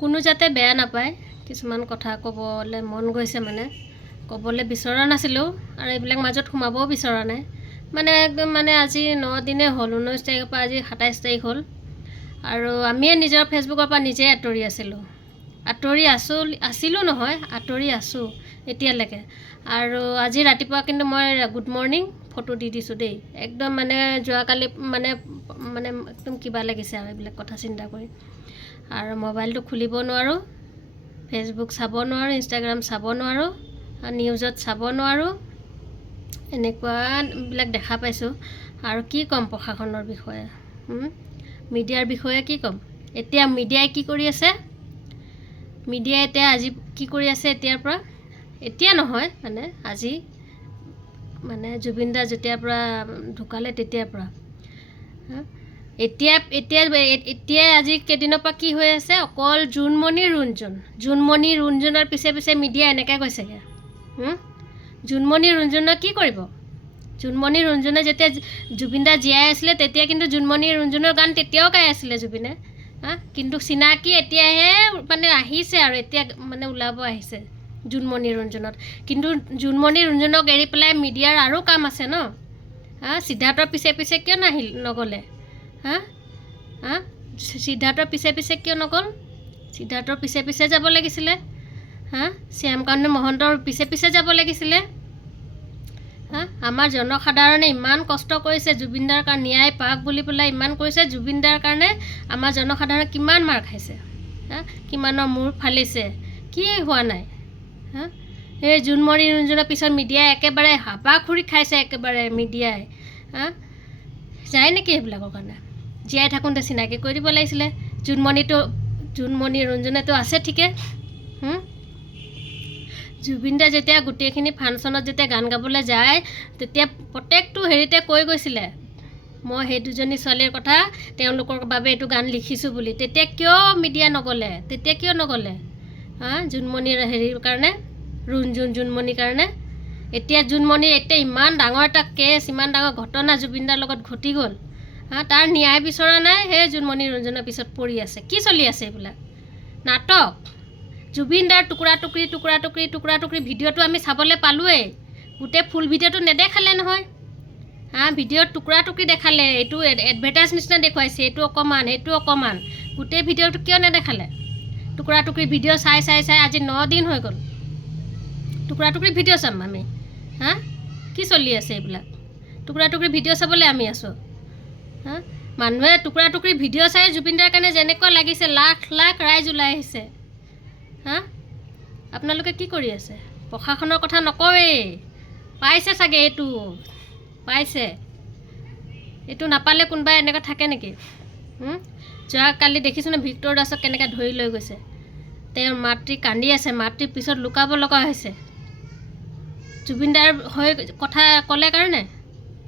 কোনো যাতে বেয়া নাপায়, কিছুমান কথা ক'বলৈ মন গৈছে, মানে ক'বলৈ বিচৰা নাছিলোঁ আৰু এইবিলাক মাজত সোমাবও বিচৰা নাই। মানে একদম মানে আজি 9 দিনেই হ'ল, 19 তাৰিখৰ পৰা আজি 27 তাৰিখ হ'ল আৰু আমিয়ে নিজৰ ফেচবুকৰ পৰা নিজেই আঁতৰি আছিলোঁ নহয়, আঁতৰি আছোঁ এতিয়ালৈকে। আৰু আজি ৰাতিপুৱা কিন্তু মই গুড মৰ্ণিং ফটো দি দিছোঁ দেই, একদম মানে যোৱাকালি মানে মানে একদম কিবা লাগিছে আৰু এইবিলাক কথা চিন্তা কৰি। আৰু মোবাইলটো খুলিব নোৱাৰোঁ, ফেচবুক চাব নোৱাৰোঁ, ইনষ্টাগ্ৰাম চাব নোৱাৰোঁ, নিউজত চাব নোৱাৰোঁ, এনেকুৱাবিলাক দেখা পাইছোঁ। আৰু কি ক'ম প্ৰশাসনৰ বিষয়ে, মিডিয়াৰ বিষয়ে কি ক'ম? এতিয়া মিডিয়াই কি কৰি আছে, মিডিয়াই এতিয়া আজি কি কৰি আছে, এতিয়াৰ পৰা, এতিয়া নহয় মানে আজি, মানে জুবিন দা যেতিয়াৰ পৰা ঢুকালে তেতিয়াৰ পৰা এতিয়া আজি কেইদিনৰ পৰা কি হৈ আছে, অকল জোনমণি ৰুণজুণৰ পিছে পিছে মিডিয়া এনেকৈ গৈছেগৈ। জোনমণি ৰুণজুণক কি কৰিব? জোনমণি ৰুণজুণে যেতিয়া জুবিন দা জীয়াই আছিলে তেতিয়া কিন্তু জোনমণি ৰুণজুণৰ গান তেতিয়াও গাই আছিলে জুবিনে। কিন্তু চিনাকি এতিয়াহে মানে আহিছে আৰু এতিয়া মানে ওলাব আহিছে জোনমণি ৰুণজুণত। কিন্তু জোনমণি ৰুণজুণক এৰি পেলাই মিডিয়াৰ আৰু কাম আছে ন। সিদ্ধাৰ্থৰ পিছে পিছে কিয় নগ'লে? সিদ্ধাৰ্থৰ পিছে পিছে কিয় নগ'ল? সিদ্ধাৰ্থৰ পিছে পিছে যাব লাগিছিলে। শ্যামকানু মহন্তৰ পিছে পিছে যাব লাগিছিলে। আমাৰ জনসাধাৰণে ইমান কষ্ট কৰিছে জুবিন দাৰ কাৰণে, ন্যায় পাওক বুলি পেলাই ইমান কৰিছে জুবিন দাৰ কাৰণে। আমাৰ জনসাধাৰণে কিমান মাৰ খাইছে, কিমানৰ মূৰ ফালিছে, কি হোৱা নাই? এই জোনমণি ৰুণজুণৰ পিছত মিডিয়াই একেবাৰে হাবাখুৰি খাইছে, একেবাৰে মিডিয়াই যায় নেকি সেইবিলাকৰ কাৰণে? জীয়াই থাকোঁতে চিনাকি কৰি দিব লাগিছিলে। জোনমণি ৰুণজুণেতো আছে ঠিকে। জুবিন দা যেতিয়া গোটেইখিনি ফাংচনত যেতিয়া গান গাবলৈ যায় তেতিয়া প্ৰত্যেকটো হেৰিতে কৈ গৈছিলে, মই সেই দুজনী ছোৱালীৰ কথা তেওঁলোকৰ বাবে এইটো গান লিখিছোঁ বুলি। তেতিয়া কিয় মিডিয়া নগ'লে? জোনমণিৰ হেৰিৰ কাৰণে, জোনমণিৰ কাৰণে। এতিয়া জোনমণিৰ এতিয়া ইমান ডাঙৰ এটা কেছ, ইমান ডাঙৰ ঘটনা জুবিন দাৰ লগত ঘটি গ'ল, তাৰ ন্যায় বিচৰা নাই। সেই জোনমণি ৰুণজুণৰ পিছত পৰি আছে। কি চলি আছে এইবিলাক? নাটক। জুবিন দাৰ টুকুৰা টুকুৰি ভিডিঅ'টো আমি চাবলৈ পালোৱেই, গোটেই ফুল ভিডিঅ'টো নেদেখালে নহয়। ভিডিঅ'ত টুকুৰা টুকুৰি দেখালে, এইটো এডভাৰটাইজ নিচিনা দেখুৱাইছে, এইটো অকণমান সেইটো অকণমান, গোটেই ভিডিঅ'টো কিয় নেদেখালে? টুকুৰা টুকুৰি ভিডিঅ' চাই আজি 9 দিন হৈ গ'ল, টুকুৰা টুকুৰি ভিডিঅ' চাম আমি? কি চলি আছে এইবিলাক? টুকুৰা টুকুৰি ভিডিঅ' চাবলৈ আমি আছোঁ? মানুহে টুকুৰা টুকুৰি ভিডিঅ' চাই জুবিন দাৰ কাৰণে যেনেকুৱা লাগিছে, লাখ লাখ ৰাইজ ওলাই আহিছে। আপোনালোকে কি কৰি আছে? প্ৰশাসনৰ কথা নকওঁৱেই, পাইছে চাগে, এইটো নাপালে কোনোবাই এনেকৈ থাকে নেকি? যোৱাকালি দেখিছোঁ ন ভিক্টৰ দাসক কেনেকৈ ধৰি লৈ গৈছে। তেওঁৰ মাতৃ কান্দি আছে, মাতৃৰ পিছত লুকাব লগা হৈছে জুবিন দাৰ হৈ কথা ক'লে কাৰণে।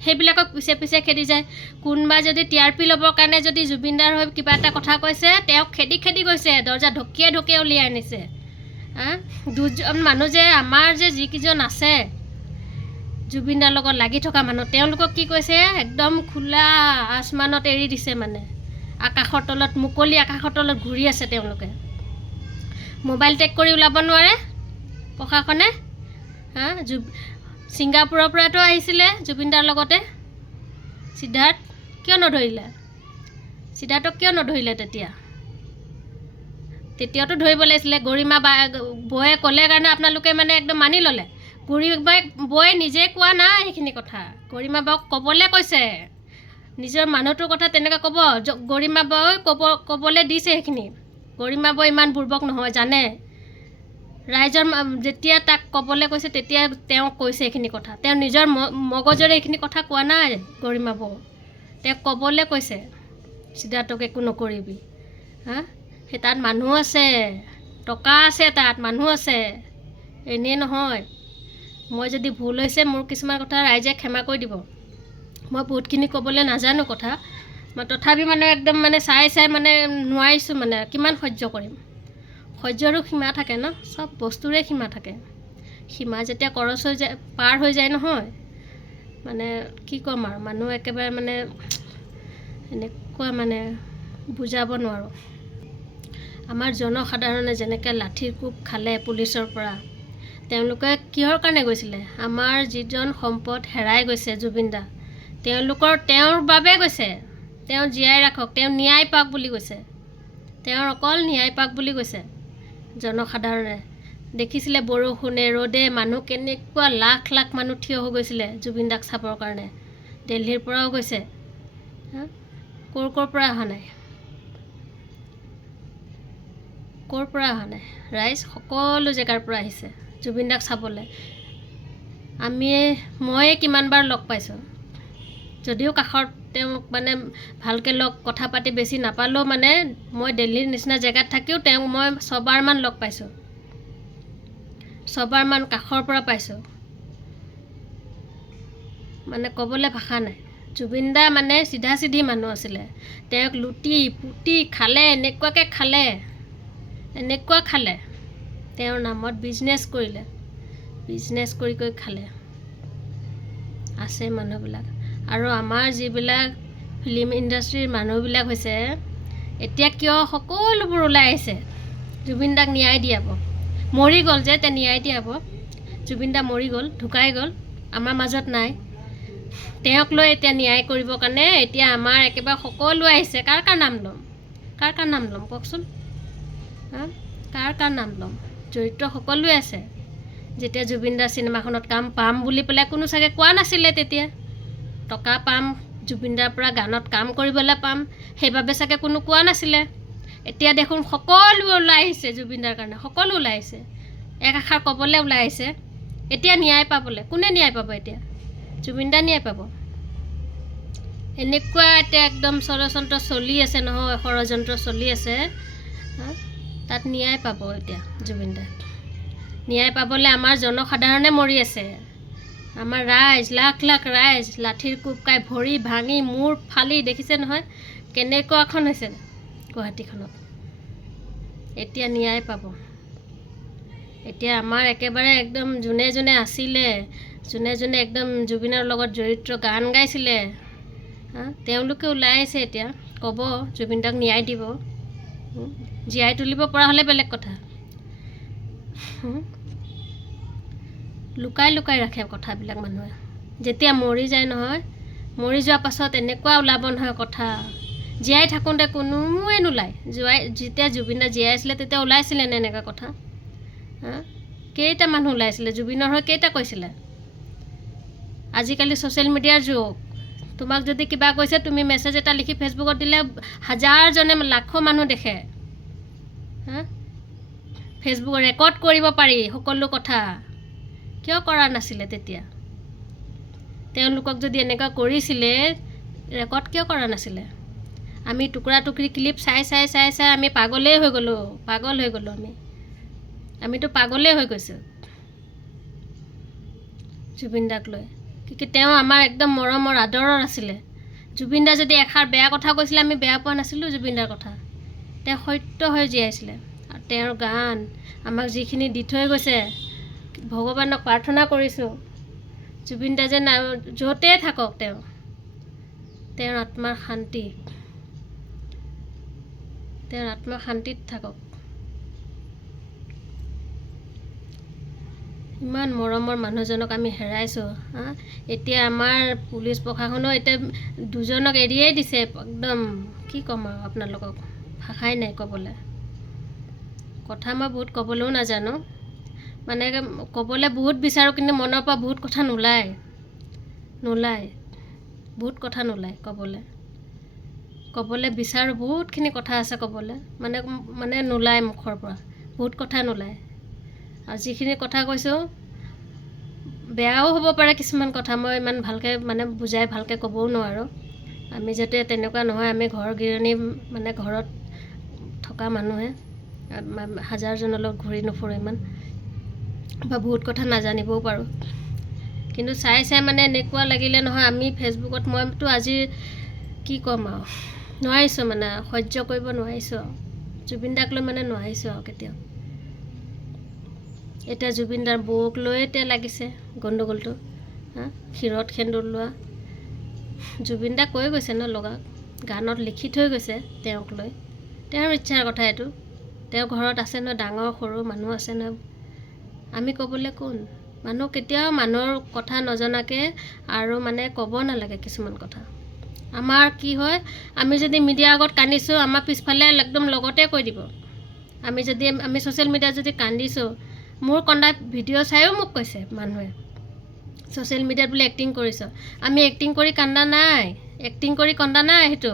সেইবিলাকক পিছে পিছে খেদি যায়। কোনোবা যদি TRP ল'বৰ কাৰণে যদি জুবিন দাৰ হৈ কিবা এটা কথা কৈছে, তেওঁক খেদি গৈছে, দৰ্জা ঢকিয়াই উলিয়াই আনিছে। দুজন মানুহ যে আমাৰ যে যিকেইজন আছে জুবিন দাৰ লগত লাগি থকা মানুহ, তেওঁলোকক কি কৈছে, একদম খোলা আসমানত এৰি দিছে। মানে আকাশৰ তলত, মুকলি আকাশৰ তলত ঘূৰি আছে তেওঁলোকে। মোবাইল টেগ কৰি ওলাব নোৱাৰে প্ৰশাসনে। ছিংগাপুৰৰ পৰাতো আহিছিলে জুবিন দাৰ লগতে। সিদ্ধাৰ্থক কিয় নধৰিলে? তেতিয়াতো ধৰিব লাগিছিলে। গৰিমা বৌয়ে ক'লে কাৰণে আপোনালোকে মানে একদম মানি ল'লে। গৰিমা বৌয়ে নিজে কোৱা নাই সেইখিনি কথা, গৰিমা বৌক ক'বলৈ কৈছে। নিজৰ মানুহটোৰ কথা তেনেকৈ ক'ব? গৰিমা বৌয়ে ক'বলৈ দিছে সেইখিনি। গৰিমা বৌ ইমান বুৰ্বক নহয়, জানে। ৰাইজৰ যেতিয়া তাক ক'বলৈ কৈছে তেতিয়া তেওঁ কৈছে এইখিনি কথা। তেওঁ নিজৰ মগজৰে এইখিনি কথা কোৱা নাই গৰিমা বৌ, তেওঁক ক'বলৈ কৈছে সিদ্ধাৰ্থক একো নকৰিবি। সেই তাত মানুহ আছে, টকা আছে, তাত মানুহ আছে, এনেই নহয়। মই যদি ভুল হৈছে মোৰ কিছুমান কথা ৰাইজে ক্ষমা কৰি দিব। মই বহুতখিনি ক'বলৈ নাজানো কথা, মই তথাপি মানে একদম মানে চাই মানে নোৱাৰিছোঁ। মানে কিমান সহ্য কৰিম? সহ্যৰো সীমা থাকে ন, চব বস্তুৰে সীমা থাকে। সীমা যেতিয়া পাৰ হৈ যায় নহয়, মানে কি ক'ম আৰু, মানুহ একেবাৰে মানে এনেকুৱা মানে বুজাব নোৱাৰোঁ। আমাৰ জনসাধাৰণে যেনেকৈ লাঠিৰ কোব খালে পুলিচৰ পৰা, তেওঁলোকে কিহৰ কাৰণে গৈছিলে? আমাৰ যিজন সম্পদ হেৰাই গৈছে জুবিন দা, তেওঁৰ বাবে গৈছে। তেওঁ জীয়াই ৰাখক, তেওঁ ন্যায় পাওক বুলি কৈছে। তেওঁৰ অকল ন্যায় পাওক বুলি কৈছে। জনসাধাৰণে দেখিছিলে বৰষুণে ৰ'দে মানুহ কেনেকুৱা লাখ লাখ মানুহ থিয় হৈ গৈছিলে জুবিন দাক চাবৰ কাৰণে। দিল্লীৰ পৰাও গৈছে, ক'ৰ পৰা অহা নাই, ক'ৰ পৰা অহা নাই, ৰাইজ সকলো জেগাৰ পৰা আহিছে জুবিন দাক চাবলৈ। ময়ে কিমানবাৰ লগ পাইছোঁ, যদিও কাষত তেওঁক মানে ভালকৈ কথা পাতি বেছি নাপালেও মানে মই দিল্লীৰ নিচিনা জেগাত থাকিও তেওঁক মই ছবাৰমান লগ পাইছোঁ, ছবাৰমান কাষৰ পৰা পাইছোঁ। মানে ক'বলৈ ভাষা নাই। জুবিন দা মানে চিধা চিধি মানুহ আছিলে। তেওঁক লুটি পুতি খালে, এনেকুৱা খালে। তেওঁৰ নামত বিজনেছ কৰিলে, বিজনেছ কৰি খালে। আছে মানুহবিলাক। আৰু আমাৰ যিবিলাক ফিল্ম ইণ্ডাষ্ট্ৰীৰ মানুহবিলাক হৈছে, এতিয়া কিয় সকলোবোৰ ওলাই আহিছে জুবিন দাক ন্যায় দিয়াব। মৰি গ'ল যে, এতিয়া ন্যায় দিয়াব। জুবিন দা মৰি গ'ল, ঢুকাই গ'ল, আমাৰ মাজত নাই। তেওঁক লৈ এতিয়া ন্যায় কৰিবৰ কাৰণে এতিয়া আমাৰ একেবাৰে সকলো আহিছে। কাৰ নাম ল'ম কওকচোন? কাৰ নাম ল'ম? চৰিত্ৰ সকলোৱে আছে। যেতিয়া জুবিন দাৰ চিনেমাখনত কাম পাম বুলি পেলাই কোনো চাগে কোৱা নাছিলে তেতিয়া। টকা পাম, জুবিন দাৰ পৰা গানত কাম কৰিবলৈ পাম, সেইবাবে চাগে কোনো কোৱা নাছিলে। এতিয়া দেখোন সকলো ওলাই আহিছে জুবিন দাৰ কাৰণে, সকলো ওলাই আহিছে। এক আশাৰ ক'বলৈ ওলাই আহিছে। এতিয়া ন্যায় পাবলৈ কোনে ন্যায় পাব? এতিয়া জুবিন দা ন্যায় পাব। এনেকুৱা এতিয়া একদম ষড়যন্ত্ৰ চলি আছে নহয়, ষড়যন্ত্ৰ চলি আছে। তাত ন্যায় পাব এতিয়া জুবিন দা। ন্যায় পাবলৈ আমাৰ জনসাধাৰণে মৰি আছে। আমাৰ ৰাইজ, লাখ লাখ ৰাইজ লাঠিৰ কোব খাই ভৰি ভাঙি মূৰ ফালি, দেখিছে নহয় কেনেকুৱাখন হৈছে গুৱাহাটীখনত। এতিয়া ন্যায় পাব। এতিয়া আমাৰ একেবাৰে একদম যোনে যোনে আছিলে, যোনে একদম জুবিনৰ লগত জড়িত গান গাইছিলে, তেওঁলোকে ওলাই আহিছে এতিয়া ক'ব জুবিন দাক ন্যায় দিব। জীয়াই তুলিব পৰা হ'লে বেলেগ কথা। লুকাই ৰাখে কথাবিলাক মানুহে। যেতিয়া মৰি যায় নহয়, মৰি যোৱাৰ পাছত এনেকুৱা ওলাব নহয় কথা। জীয়াই থাকোঁতে কোনোৱে নোলায়। যেতিয়া জুবিন দা জীয়াই আছিলে তেতিয়া ওলাইছিলে নে এনেকুৱা কথা? কেইটা মানুহ ওলাইছিলে? জুবিনৰ হৈ কেইটা কৈছিলে? আজিকালি ছ'চিয়েল মিডিয়াৰ যুগ। তোমাক যদি কিবা কৈছে, তুমি মেছেজ এটা লিখি ফেচবুকত দিলে হাজাৰজনে, লাখো মানুহ দেখে। ফেচবুকত ৰেকৰ্ড কৰিব পাৰি সকলো কথা। কিয় কৰা নাছিলে তেতিয়া? তেওঁলোকক যদি এনেকুৱা কৰিছিলে, ৰেকৰ্ড কিয় কৰা নাছিলে? আমি টুকুৰা টুকুৰি ক্লিপ চাই আমি পাগলেই হৈ গ'লোঁ। আমিতো পাগলেই হৈ গৈছোঁ জুবিন দাক লৈ। কিন্তু তেওঁ আমাৰ একদম মৰমৰ আদৰৰ আছিলে। জুবিন দা যদি এষাৰ বেয়া কথা কৈছিলে, আমি বেয়া পোৱা নাছিলোঁ জুবিন দাৰ কথা। তেওঁ সত্য হৈ জীয়াইছিলে। আৰু তেওঁৰ গান আমাক যিখিনি দি থৈ গৈছে, ভগৱানক প্ৰাৰ্থনা কৰিছোঁ জুবিন দা যে য'তেই থাকক, তেওঁৰ আত্মাৰ শান্তিত থাকক। ইমান মৰমৰ মানুহজনক আমি হেৰাইছোঁ। এতিয়া আমাৰ পুলিচ প্ৰশাসনেও এতিয়া দুজনক এৰিয়েই দিছে। একদম কি ক'ম আৰু আপোনালোকক, ভাষাই নাই ক'বলৈ। কথা মই বহুত ক'বলৈও নাজানো, মানে ক'বলৈ বহুত বিচাৰোঁ, কিন্তু মনৰ পৰা বহুত কথা নোলায়। বহুত কথা নোলায় ক'বলৈ বিচাৰোঁ, বহুতখিনি কথা আছে ক'বলৈ, মানে নোলায় মুখৰ পৰা, বহুত কথা নোলায়। আৰু যিখিনি কথা কৈছোঁ, বেয়াও হ'ব পাৰে কিছুমান কথা, মই ইমান ভালকৈ বুজাই ভালকৈ ক'বও নোৱাৰোঁ। আমি যাতে তেনেকুৱা নহয়, আমি ঘৰ গৃহিণী, ঘৰত থকা মানুহে, হাজাৰজনৰ লগত ঘূৰি নুফুৰোঁ ইমান, বা বহুত কথা নাজানিবও পাৰোঁ। কিন্তু চাই এনেকুৱা লাগিলে নহয়, আমি ফেচবুকত, মইতো আজি কি ক'ম আৰু, নোৱাৰিছোঁ সহ্য কৰিব নোৱাৰিছোঁ আৰু জুবিন দাক লৈ নোৱাৰিছোঁ আৰু কেতিয়াও। এতিয়া জুবিন দাৰ বৌক লৈ এতিয়া লাগিছে গণ্ডগোলটো, ক্ষীৰত সেন্দুৰ লোৱা। জুবিন দা কৈ গৈছে ন, গানত লিখি থৈ গৈছে তেওঁক লৈ, তেওঁৰ ইচ্ছাৰ কথা এইটো। তেওঁৰ ঘৰত আছে নহয়, ডাঙৰ সৰু মানুহ আছে নহয়, আমি ক'বলৈ কোন? মানুহ কেতিয়াও মানুহৰ কথা নজনাকৈ আৰু মানে ক'ব নালাগে কিছুমান কথা। আমাৰ কি হয়, আমি যদি মিডিয়াৰ আগত কান্দিছোঁ, আমাৰ পিছফালে একদম লগতে কৈ দিব। আমি ছ'চিয়েল মিডিয়াত যদি কান্দিছোঁ, মোৰ কন্দা ভিডিঅ' চায়ো মোক কৈছে মানুহে, ছ'চিয়েল মিডিয়াত বোলে এক্টিং কৰিছ। আমি এক্টিং কৰি কন্দা নাই, সেইটো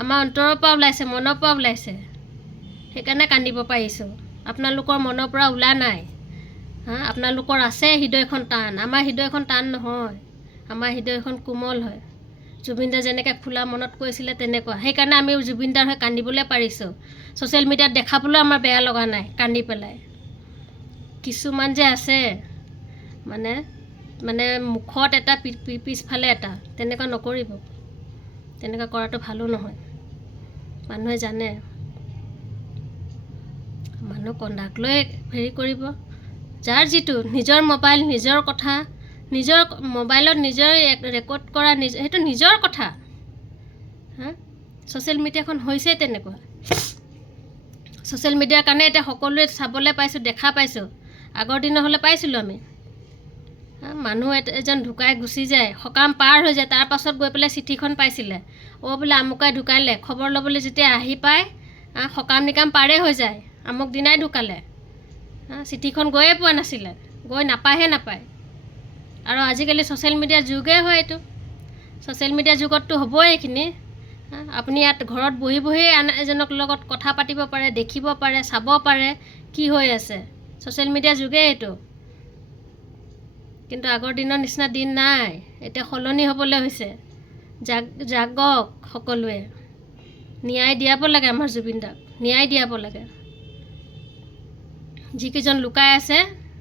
আমাৰ অন্তৰৰ পৰা ওলাইছে, মনৰ পৰা ওলাইছে, সেইকাৰণে কান্দিব পাৰিছোঁ। আপোনালোকৰ মনৰ পৰা ওলা নাই। আপোনালোকৰ আছে হৃদয়খন টান, আমাৰ হৃদয়খন টান নহয়, আমাৰ হৃদয়খন কোমল হয়। জুবিন দা যেনেকৈ খোলা মনত কৈছিলে তেনেকুৱা, সেইকাৰণে আমি জুবিন দাৰ হৈ কান্দিবলৈ পাৰিছোঁ। ছ'চিয়েল মিডিয়াত দেখাবলৈ আমাৰ বেয়া লগা নাই কান্দি পেলাই। কিছুমান যে আছে মানে মুখত এটা পিছফালে এটা, তেনেকুৱা নকৰিব। তেনেকুৱা কৰাটো ভালো নহয়, মানুহে জানে। মানুহ কন্দাক লৈ হেৰি কৰিব, যাৰ যিটো নিজৰ মোবাইল, নিজৰ কথা, নিজৰ মোবাইলত নিজৰ ৰেকৰ্ড কৰা, সেইটো নিজৰ কথা। ছ'চিয়েল মিডিয়াখন হৈছে তেনেকুৱা। ছ'চিয়েল মিডিয়াৰ কাৰণে এতিয়া সকলোৱে চাবলৈ পাইছোঁ, দেখা পাইছোঁ। আগৰ দিনৰ হ'লে পাইছিলোঁ আমি। মানুহ এজন ঢুকাই গুচি যায়, সকাম পাৰ হৈ যায়, তাৰ পাছত গৈ পেলাই চিঠিখন পাইছিলে, বোলে আমুকাই ঢুকালে। খবৰ ল'বলৈ যেতিয়া আহি পায়, সকাম নিকাম পাৰেই হৈ যায়, আমুক দিনাই ঢুকালে। চিঠিখন গৈয়ে পোৱা নাছিলে, গৈ নাপায়। আৰু আজিকালি ছ'চিয়েল মিডিয়াৰ যুগেই হয় এইটো। ছ'চিয়েল মিডিয়াৰ যুগততো হ'বই এইখিনি। আপুনি ইয়াত ঘৰত বহি আন এজনৰ লগত কথা পাতিব পাৰে, দেখিব পাৰে, চাব পাৰে কি হৈ আছে। ছ'চিয়েল মিডিয়াৰ যুগেই এইটো। কিন্তু আগৰ দিনৰ নিচিনা দিন নাই, এতিয়া সলনি হ'বলৈ হৈছে। জাগক সকলোৱে, ন্যায় দিয়াব লাগে, আমাৰ জুবিন দাক ন্যায় দিয়াব লাগে। যিকেইজন লুকাই আছে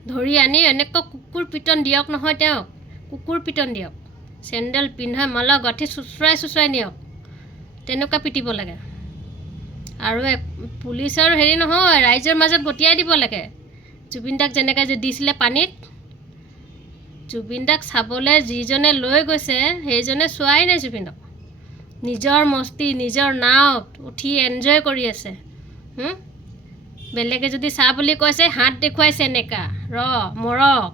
ধৰি আনি এনেকুৱা কুকুৰ পিটন দিয়ক নহয়, তেওঁক কুকুৰ পিটন দিয়ক, চেণ্ডেল পিন্ধা মালা গাঁঠি চুচৰাই নিয়ক, তেনেকুৱা পিটিব লাগে। আৰু পুলিচৰ হেৰি নহয়, ৰাইজৰ মাজত গতিয়াই দিব লাগে। জুবিন দাক যেনেকৈ যে দিছিলে পানীত, জুবিন দাক চাবলৈ যিজনে লৈ গৈছে সেইজনে চোৱাই নাই জুবিনক। নিজৰ মস্তি, নিজৰ নাৱত উঠি এনজয় কৰি আছে। বেলেগে যদি চা বুলি কৈছে, হাত দেখুৱাইছে এনেকা, মৰক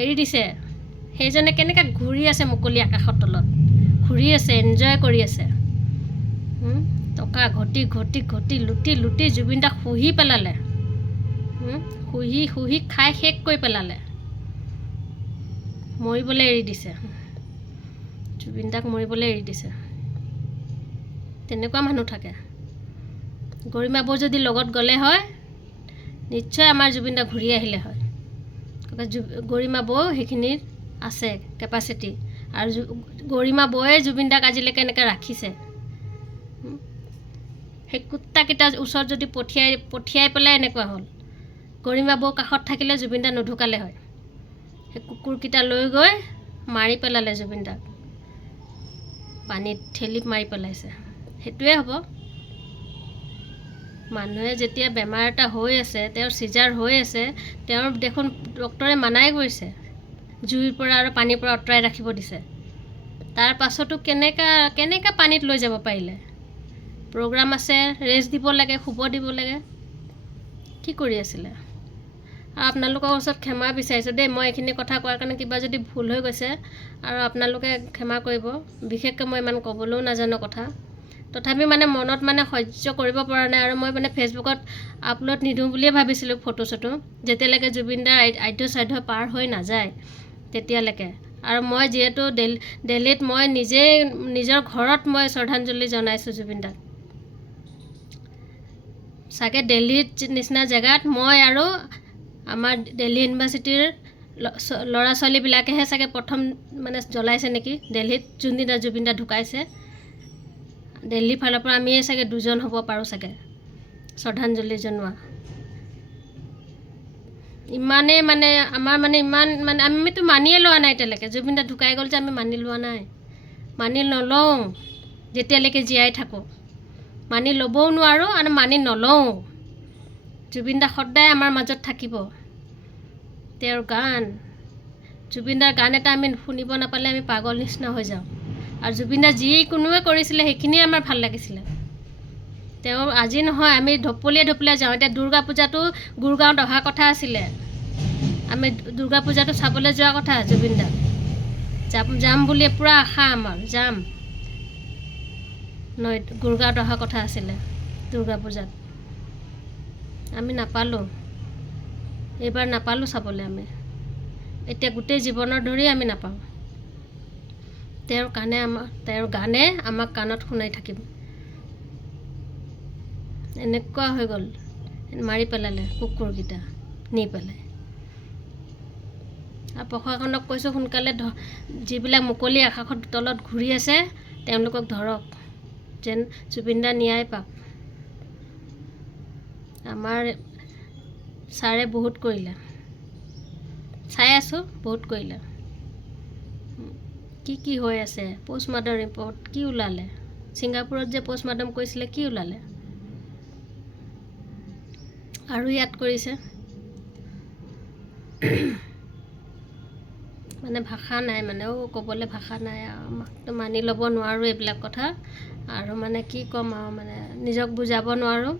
এৰি দিছে। সেইজনে কেনেকৈ ঘূৰি আছে মুকলি আকাশৰ তলত, ঘূৰি আছে, এনজয় কৰি আছে। টকা ঘটি লুটি জুবিন দাক শুহি পেলালে, শুহি খাই শেষ কৰি পেলালে, মৰিবলৈ এৰি দিছে। জুবিন দাক মৰিবলৈ এৰি দিছে। তেনেকুৱা মানুহ থাকে। গৰিমা বৌ যদি লগত গ'লে হয়, নিশ্চয় আমাৰ জুবিন দা ঘূৰি আহিলে হয়। গৰিমা বৌ সেইখিনিত আছে কেপাচিটি, আৰু গৰিমা বৌয়ে জুবিন দাক আজিলৈকে এনেকৈ ৰাখিছে। সেই কুত্তাকেইটাৰ ওচৰত যদি পঠিয়াই পেলাই এনেকুৱা হ'ল, গৰিমা বৌ কাষত থাকিলে জুবিন দা নুঢুকালে হয়। সেই কুকুৰকেইটা লৈ গৈ মাৰি পেলালে জুবিন দাক, পানীত ঠেলি মাৰি পেলাইছে। সেইটোৱে হ'ব। মানুহে যেতিয়া বেমাৰ এটা হৈ আছে, তেওঁৰ চিজাৰ হৈ আছে, তেওঁৰ দেখোন ডক্তৰে মানাই কৰিছে, জুইৰ পৰা আৰু পানীৰ পৰা আঁতৰাই ৰাখিব দিছে। তাৰ পাছতো কেনেকৈ পানীত লৈ যাব পাৰিলে? প্ৰগ্ৰাম আছে, ৰেষ্ট দিব লাগে, শুব দিব লাগে, কি কৰি আছিলে? আপোনালোকৰ ওচৰত ক্ষমা বিচাৰিছোঁ দেই, মই এইখিনি কথা কোৱাৰ কাৰণে কিবা যদি ভুল হৈ গৈছে, আৰু আপোনালোকে ক্ষমা কৰিব। বিশেষকৈ মই ইমান ক'বলৈও নাজানো কথা, তথাপি মনত সহ্য কৰিব পৰা নাই। আৰু মই ফেচবুকত আপলোড নিদিওঁ বুলিয়ে ভাবিছিলোঁ ফটো চটো, যেতিয়ালৈকে জুবিন দাৰ আধ্য শ্ৰাদ্ধ পাৰ হৈ নাযায় তেতিয়ালৈকে। আৰু মই যিহেতু দিল্লীত মই নিজেই নিজৰ ঘৰত মই শ্ৰদ্ধাঞ্জলি জনাইছোঁ জুবিন দাক। চাগে দিল্লীত নিচিনা জেগাত মই আৰু আমাৰ দিল্লী ইউনিভাৰ্চিটিৰ ল'ৰা ছোৱালীবিলাকেহে চাগে প্ৰথম জ্বলাইছে নেকি দিল্লীত, যোনদিনা জুবিন দা ঢুকাইছে। দিল্লীৰ ফালৰ পৰা আমিয়ে চাগে 2জন হ'ব পাৰোঁ চাগে শ্ৰদ্ধাঞ্জলি জনোৱা। ইমানেই আমাৰ ইমান আমিতো মানিয়ে লোৱা নাই এতিয়ালৈকে। জুবিন দা ঢুকাই গ'ল যে আমি মানি লোৱা নাই, মানি নলওঁ যেতিয়ালৈকে জীয়াই থাকোঁ। মানি ল'বও নোৱাৰোঁ আৰু মানি নলওঁ। জুবিন দা সদায় আমাৰ মাজত থাকিব। তেওঁৰ গান, জুবিন দাৰ গান এটা আমি শুনিব নাপালে আমি পাগল নিচিনা হৈ যাওঁ। আৰু জুবিন দা যিকোনোৱে কৰিছিলে সেইখিনিয়ে আমাৰ ভাল লাগিছিলে। তেওঁ আজি নহয়, আমি ঢপলিয়াই যাওঁ। এতিয়া দুৰ্গা পূজাটো গুৰগাঁৱত অহা কথা আছিলে, আমি দুৰ্গা পূজাটো চাবলৈ যোৱা কথা জুবিন দাক যাম বুলি পূৰা আশা আমাৰ, যাম গুৰগাঁৱত অহা কথা আছিলে দুৰ্গা পূজাত, আমি নাপালোঁ, এইবাৰ নাপালোঁ চাবলৈ আমি। এতিয়া গোটেই জীৱনৰ ধৰি আমি নাপাওঁ। তেওঁৰ গানে আমাক কাণত শুনাই থাকিম। এনেকুৱা হৈ গ'ল, মাৰি পেলালে কুকুৰকেইটা নি পেলাই। আৰু প্ৰশাসনক কৈছোঁ সোনকালে যিবিলাক মুকলি আকাশৰ তলত ঘূৰি আছে তেওঁলোকক ধৰক, যেন জুবিনদাৰ ন্যায় পাওক। আমাৰ ছাৰে বহুত কৰিলে, চাই আছোঁ, বহুত কৰিলে। কি হৈ আছে, পষ্টমাৰ্টম ৰিপৰ্ট কি ওলালে? ছিংগাপুৰত যে পষ্টমাৰ্টম কৰিছিলে, কি ওলালে? আৰু ইয়াত কৰিছে। মানে ভাষা নাই, মানে ক'বলৈ ভাষা নাই আৰু, মানি ল'ব নোৱাৰোঁ এইবিলাক কথা। আৰু মানে কি ক'ম আৰু, মানে নিজক বুজাব নোৱাৰোঁ।